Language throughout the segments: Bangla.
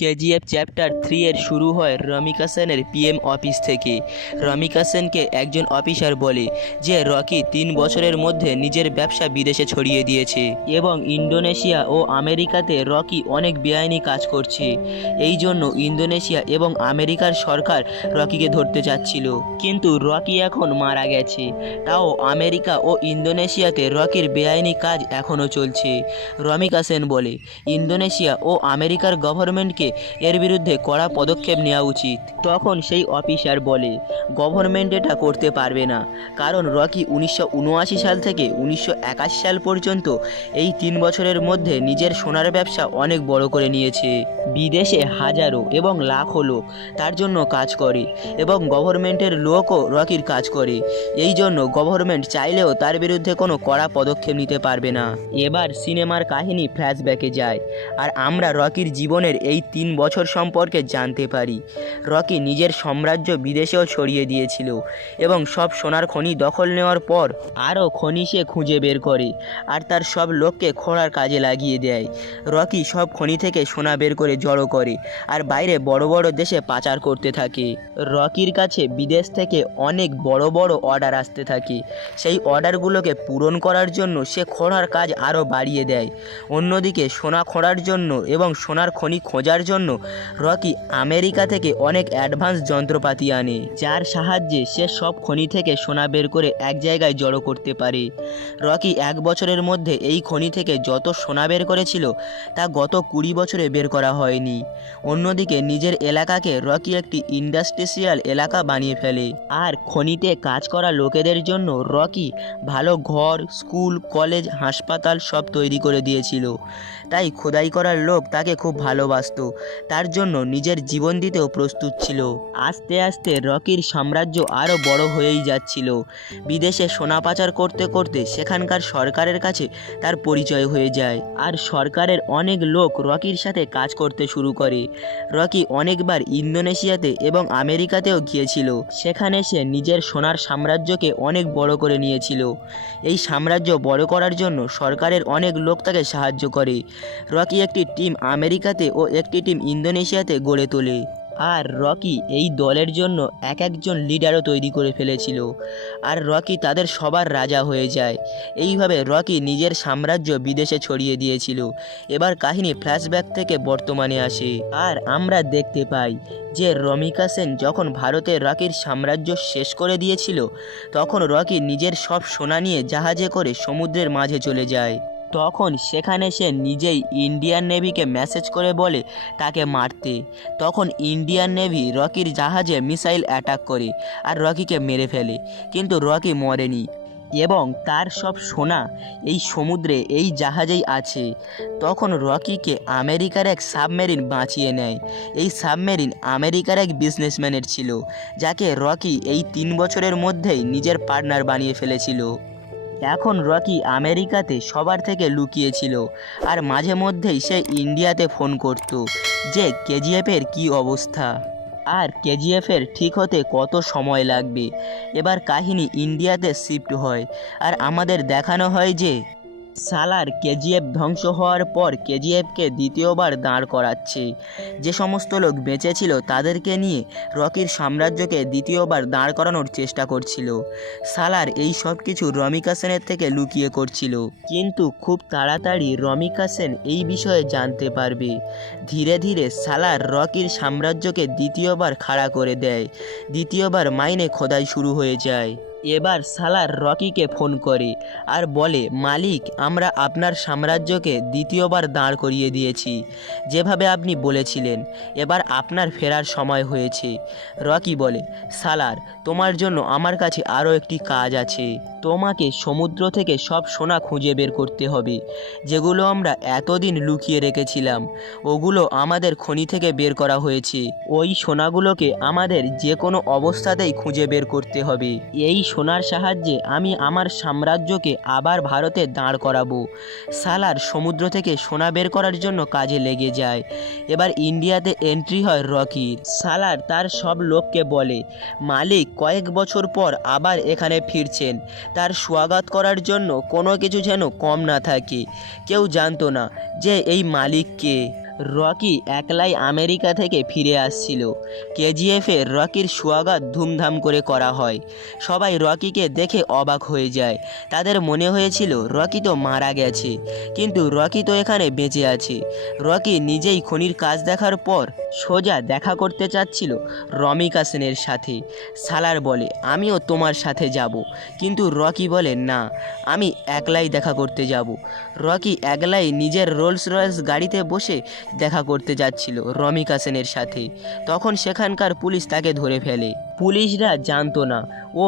কেজিএফ চ্যাপ্টার 3 এর শুরু হয় রমিকা সেনের পিএম অফিস থেকে। রমিকা সেনকে একজন অফিসার বলে যে রকি 3 বছরের মধ্যে নিজের ব্যবসা বিদেশে ছড়িয়ে দিয়েছে এবং ইন্দোনেশিয়া ও আমেরিকাতে রকি অনেক বেআইনি কাজ করছে। এই জন্য ইন্দোনেশিয়া এবং আমেরিকার সরকার রকিকে ধরতে চাচ্ছিল, কিন্তু রকি এখন মারা গেছে। তাও আমেরিকা ও ইন্দোনেশিয়াতে রকির বেআইনি কাজ এখনও চলছে। রমিকা সেন বলে ইন্দোনেশিয়া ও আমেরিকার গভর্নমেন্টকে এর বিরুদ্ধে কড়া পদক্ষেপ নেওয়া উচিত। তখন সেই অফিসার বলে গভর্নমেন্ট এটা করতে পারবে না, কারণ রকি 1979 সাল থেকে 1981 সাল পর্যন্ত এই 3 বছরের মধ্যে নিজের সোনার ব্যবসা অনেক বড় করে নিয়েছে। বিদেশে হাজারো এবং লাখো লোক তার জন্য কাজ করে এবং গভর্নমেন্টের লোকও রকির কাজ করে। এই জন্য গভর্নমেন্ট চাইলেও তার বিরুদ্ধে কোনো কড়া পদক্ষেপ নিতে পারবে না। এবার সিনেমার কাহিনী ফ্ল্যাশব্যাকে যায় আর আমরা রকির জীবনের এই 3 বছর সম্পর্কে জানতে পারি। রকি নিজের সাম্রাজ্য বিদেশেও ছড়িয়ে দিয়েছিল এবং সব সোনার খনি দখল নেওয়ার পর আরও খনি সে খুঁজে বের করে আর তার সব লোককে খোঁড়ার কাজে লাগিয়ে দেয়। রকি সব খনি থেকে সোনা বের করে জড়ো করে আর বাইরে বড় বড় দেশে পাচার করতে থাকে। রকির কাছে বিদেশ থেকে অনেক বড় বড় অর্ডার আসতে থাকে। সেই অর্ডারগুলোকে পূরণ করার জন্য সে খোঁড়ার কাজ আরও বাড়িয়ে দেয়। অন্যদিকে সোনা খোঁড়ার জন্য এবং সোনার খনি খোঁজার জন্য রকি আমেরিকা থেকে অনেক অ্যাডভান্স যন্ত্রপাতি আনে, যার সাহায্যে সে সব খনি থেকে সোনা বের করে এক জায়গায় জড়ো করতে পারে। রকি 1 বছরের মধ্যে এই খনি থেকে যত সোনা বের করেছিল তা গত 20 বছরে বের করা হয়নি। অন্যদিকে নিজের এলাকাকে রকি একটি ইন্ডাস্ট্রিয়াল এলাকা বানিয়ে ফেলে আর খনিতে কাজ করা লোকেদের জন্য রকি ভালো ঘর, স্কুল, কলেজ, হাসপাতাল সব তৈরি করে দিয়েছিল। তাই খোদাই করার লোক তাকে খুব ভালোবাসতো, তার জন্য নিজের জীবন দিতেও প্রস্তুত ছিল। আস্তে আস্তে রকির সাম্রাজ্য আরও বড় হয়েই যাচ্ছিল। বিদেশে সোনা পাচার করতে করতে সেখানকার সরকারের কাছে তার পরিচয় হয়ে যায় আর সরকারের অনেক লোক রকির সাথে কাজ করতে শুরু করে। রকি অনেকবার ইন্দোনেশিয়াতে এবং আমেরিকাতেও গিয়েছিল। সেখানে সে নিজের সোনার সাম্রাজ্যকে অনেক বড় করে নিয়েছিল। এই সাম্রাজ্য বড় করার জন্য সরকারের অনেক লোক তাকে সাহায্য করে। রকি একটি টিম আমেরিকাতে ও একটি টিম ইন্দোনেশিয়াতে গড়ে তোলে আর রকি এই দলের জন্য একজন লিডারও তৈরি করে ফেলেছিল আর রকি তাদের সবার রাজা হয়ে যায়। এইভাবে রকি নিজের সাম্রাজ্য বিদেশে ছড়িয়ে দিয়েছিল। এবার কাহিনী ফ্ল্যাশব্যাক থেকে বর্তমানে আসে আর আমরা দেখতে পাই যে রমিকা সেন যখন ভারতে রকির সাম্রাজ্য শেষ করে দিয়েছিল তখন রকি নিজের সব সোনা নিয়ে জাহাজে করে সমুদ্রের মাঝে চলে যায়। তখন সেখানে সে নিজেই ইন্ডিয়ান নেভিকে মেসেজ করে বলে তাকে মারতে। তখন ইন্ডিয়ান নেভি রকির জাহাজে মিসাইল অ্যাটাক করে আর রকিকে মেরে ফেলে, কিন্তু রকি মরেনি এবং তার সব সোনা এই সমুদ্রে এই জাহাজেই আছে। তখন রকিকে আমেরিকার এক সাবমেরিন বাঁচিয়ে নেয়। এই সাবমেরিন আমেরিকার এক বিজনেসম্যানের ছিল, যাকে রকি এই 3 বছরের মধ্যেই নিজের পার্টনার বানিয়ে ফেলেছিল। এখন রকি আমেরিকাতে সবার থেকে লুকিয়েছিল আর মাঝে মধ্যেই সে ইন্ডিয়াতে ফোন করত যে কেজিএফের কী অবস্থা আর কেজিএফের ঠিক হতে কত সময় লাগবে। এবার কাহিনী ইন্ডিয়াতে শিফট হয় আর আমাদের দেখানো হয় যে সালার কেজিএফ ধ্বংস হওয়ার পর কেজিএফকে দ্বিতীয়বার দাঁড় করাচ্ছে। যে সমস্ত লোক বেঁচে ছিল তাদেরকে নিয়ে রকির সাম্রাজ্যকে দ্বিতীয়বার দাঁড় করানোর চেষ্টা করছিল। সালার এই সব কিছু রমিকা সেনের থেকে লুকিয়ে করছিল, কিন্তু খুব তাড়াতাড়ি রমিকা সেন এই বিষয়ে জানতে পারবে। ধীরে ধীরে সালার রকির সাম্রাজ্যকে দ্বিতীয়বার খাড়া করে দেয়। দ্বিতীয়বার মাইনে খোদাই শুরু হয়ে যায়। এবার সালার রকিকে ফোন করে আর বলে, মালিক, আমরা আপনার সাম্রাজ্যকে দ্বিতীয়বার দাঁড় করিয়ে দিয়েছি যেভাবে আপনি বলেছিলেন। এবার আপনার ফেরার সময় হয়েছে। রকি বলে, সালার, তোমার জন্য আমার কাছে আরও একটি কাজ আছে। তোমাকে সমুদ্র থেকে সব সোনা খুঁজে বের করতে হবে যেগুলো আমরা এতদিন লুকিয়ে রেখেছিলাম। ওগুলো আমাদের খনি থেকে বের করা হয়েছে। ওই সোনাগুলোকে আমাদের যে কোনো অবস্থাতেই খুঁজে বের করতে হবে। এই সোনার সাহায্যে আমি আমার সাম্রাজ্যকে আবার ভারতে দাঁড় করাবো। সালার সমুদ্র থেকে সোনা বের করার জন্য কাজে লেগে যায়। এবার ইন্ডিয়াতে এন্ট্রি হয় রকির। সালার তার সব লোককে বলে, মালিক কয়েক বছর পর আবার এখানে ফিরছেন, তার স্বাগত করার জন্য কোনো কিছু যেন কম না থাকে। কেউ জানতো না যে এই মালিক কে। রকি একলাই আমেরিকা থেকে ফিরে আসছিল। কেজিএফে রকির স্বাগত ধুমধাম করে করা হয়। সবাই রকিকে দেখে অবাক হয়ে যায়। তাদের মনে হয়েছিল রকি তো মারা গেছে, কিন্তু রকি তো এখানে বেঁচে আছে। রকি নিজেই খনির কাজ দেখার পর সোজা দেখা করতে চাচ্ছিল রমিকা সেনের সাথে। সালার বলে আমিও তোমার সাথে যাব, কিন্তু রকি বলে না, আমি একলাই দেখা করতে যাব। রকি একলাই নিজের রোলস রয়েস গাড়িতে বসে দেখা করতে যাচ্ছিল রমিকা সেনের সাথে। তখন সেখানকার পুলিশ তাকে ধরে ফেলে। পুলিশরা জানতো না ও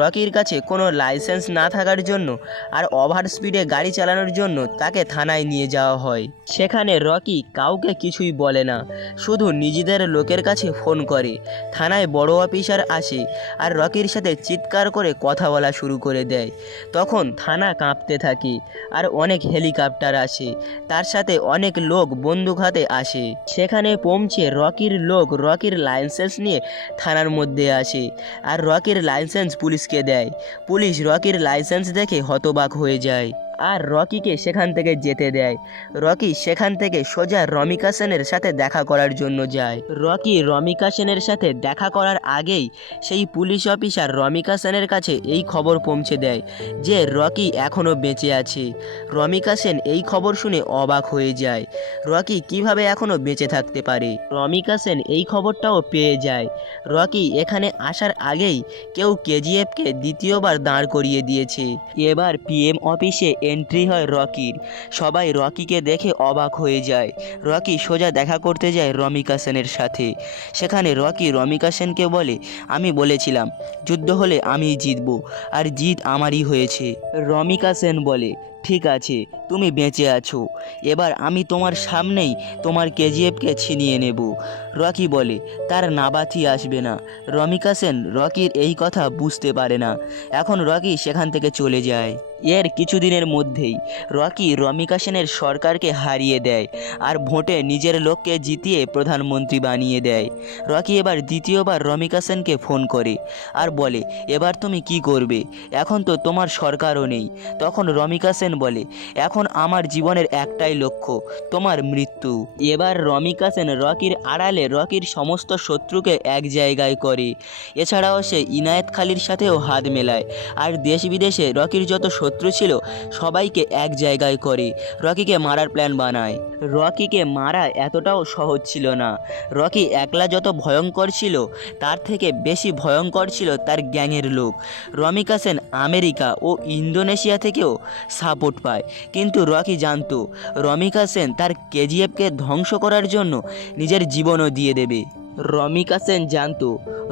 রকির কাছে কোনো লাইসেন্স না থাকার জন্য আর ওভার স্পিডে গাড়ি চালানোর জন্য তাকে থানায় নিয়ে যাওয়া হয়। সেখানে রকি কাউকে কিছুই বলে না, শুধু নিজেদের লোকের কাছে ফোন করে। থানায় বড় অফিসার আসে আর রকির সাথে চিৎকার করে কথা বলা শুরু করে দেয়। তখন থানা কাঁপতে থাকে আর অনেক হেলিকপ্টার আসে, তার সাথে অনেক লোক বন্দুক হাতে আসে। সেখানে পৌঁছে রকির লোক রকির লাইসেন্স নিয়ে থানার মধ্যে আসে আর রকির লাইসেন্স পুলিশকে দেয়। পুলিশ রকির লাইসেন্স দেখে হতবাক হয়ে যায় আর রকিকে সেখান থেকে যেতে দেয়। রকি সেখান থেকে সোজা রমিকা সেনের সাথে দেখা করার জন্য যায়। রকি রমিকা সেনের সাথে দেখা করার আগেই সেই পুলিশ অফিসার রমিকা সেনের কাছে এই খবর পৌঁছে দেয় যে রকি এখনও বেঁচে আছে। রমিকা সেন এই খবর শুনে অবাক হয়ে যায়। রকি কিভাবে এখনও বেঁচে থাকতে পারে? রমিকা সেন এই খবরটাও পেয়ে যায়। রকি এখানে আসার আগেই কেউ কেজিএফকে দ্বিতীয়বার দাঁড় করিয়ে দিয়েছে। এবার পিএম অফিসে এন্ট্রি হয় রকির। সবাই রকিকে দেখে অবাক হয়ে যায়। রকি সোজা দেখা করতে যায় রমিকা সেনের সাথে। সেখানে রকি রমিকা সেনকে বলে আমি বলেছিলাম যুদ্ধ হলে আমিই জিতব, আর জিত আমারই হয়েছে। রমিকা সেন বলে ঠিক আছে, তুমি বেঁচে আছো, এবার আমি তোমার সামনেই তোমার কেজিএফকে ছিনিয়ে নেব। রকি বলে তার নাবাতি আসবে না। রমিকা সেন রকির এই কথা বুঝতে পারে না। এখন রকি সেখান থেকে চলে যায়। এর কিছুদিনের মধ্যেই রকি রমিকা সেনের সরকারকে হারিয়ে দেয় আর ভোটে নিজের লোককে জিতিয়ে প্রধানমন্ত্রী বানিয়ে দেয়। রকি এবার দ্বিতীয়বার রমিকা সেনকে ফোন করে আর বলে এবার তুমি কি করবে, এখন তো তোমার সরকারও নেই। তখন রমিকা সেন বলে এখন আমার জীবনের একটাই লক্ষ্য, তোমার মৃত্যু। এবার রমিকা সেন রকির আড়ালে রকির সমস্ত শত্রুকে এক জায়গায় করে। এছাড়াও সে ইনায়েত খালির সাথেও হাত মেলায় আর দেশ বিদেশে রকির যত শত্রু ছিল সবাইকে এক জায়গায় করে রকিকে মারার প্ল্যান বানায়। রকিকে মারা এতটাও সহজ ছিল না। রকি একলা যত ভয়ঙ্কর ছিল তার থেকে বেশি ভয়ঙ্কর ছিল তার গ্যাংয়ের লোক। রমিকা সেন আমেরিকা ও ইন্দোনেশিয়া থেকেও সাপোর্ট পায়, কিন্তু রকি জানতো রমিকা সেন তার কেজিএফকে ধ্বংস করার জন্য নিজের জীবনও দিয়ে দেবে। রমিকা সেন জানতো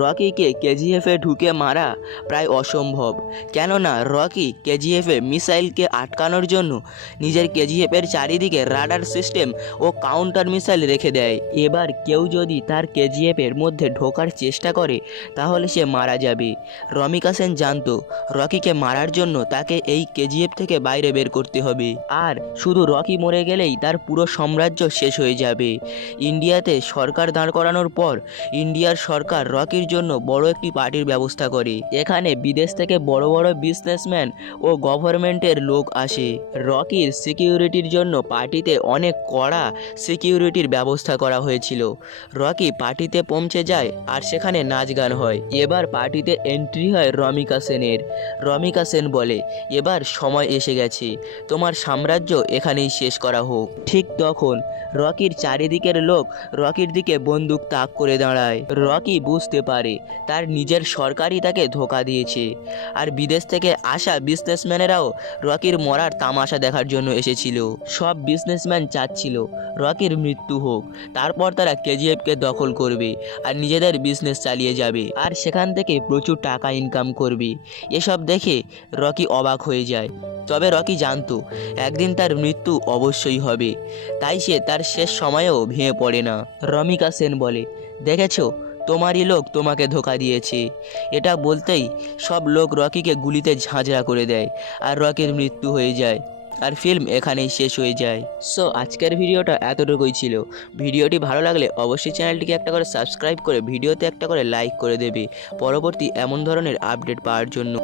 রকিকে কেজিএফে ঢুকে মারা প্রায় অসম্ভব, কেননা রকি কেজিএফে মিসাইলকে আটকানোর জন্য নিজের কেজিএফের চারিদিকে রাডার সিস্টেম ও কাউন্টার মিসাইল রেখে দেয়। এবার কেউ যদি তার কেজিএফের মধ্যে ঢোকার চেষ্টা করে তাহলে সে মারা যাবে। রমিকা সেন জানতো রকিকে মারার জন্য তাকে এই কেজিএফ থেকে বাইরে বের করতে হবে, আর শুধু রকি মরে গেলেই তার পুরো সাম্রাজ্য শেষ হয়ে যাবে। ইন্ডিয়াতে সরকার দাঁড় করানোর পর ইন্ডিয়ার সরকার রকির জন্য বড় একটি পার্টির ব্যবস্থা করে। এখানে বিদেশ থেকে বড় বড় বিজনেসম্যান ও গভর্নমেন্টের লোক আসে। রকির সিকিউরিটির জন্য পার্টিতে অনেক কড়া সিকিউরিটির ব্যবস্থা করা হয়েছিল। রকি পার্টিতে পৌঁছে যায় আর সেখানে নাচ গান হয়। এবার পার্টিতে এন্ট্রি হয় রমিকা সেনের। রমিকা সেন বলে এবার সময় এসে গেছে, তোমার সাম্রাজ্য এখানেই শেষ করা হোক। ঠিক তখন রকির চারিদিকের লোক রকির দিকে বন্দুক তাক করে দাঁড়ায়। রকি বুঝতে পারে তার নিজের সরকারই তাকে ধোঁকা দিয়েছে, আর বিদেশ থেকে আসা বিজনেসম্যানেরাও রকির মরার তামাশা দেখার জন্য এসেছিল। সব বিজনেসম্যান চাচ্ছিল রকির মৃত্যু হোক, তারপর তারা কেজিএফকে দখল করবে আর নিজেদের বিজনেস চালিয়ে যাবে আর সেখান থেকে প্রচুর টাকা ইনকাম করবে। এসব দেখে রকি অবাক হয়ে যায়। তবে রকি জানতো একদিন তার মৃত্যু অবশ্যই হবে, তাই সে তার শেষ সময়েও ভেঙে পড়ে না। রমিকা সেন বলে দেখেছো, তোমারই লোক তোমাকে ধোঁকা দিয়েছে। এটা বলতেই সব লোক রকিকে গুলিতে ঝাঁঝরা করে দেয় আর রকির মৃত্যু হয়ে যায় আর ফিল্ম এখানেই শেষ হয়ে যায়। সো আজকের ভিডিওটা এতটুকুই ছিল। ভিডিওটি ভালো লাগলে অবশ্যই চ্যানেলটিকে একটা করে সাবস্ক্রাইব করে ভিডিওতে একটা করে লাইক করে দেবে পরবর্তী এমন ধরনের আপডেট পাওয়ার জন্য।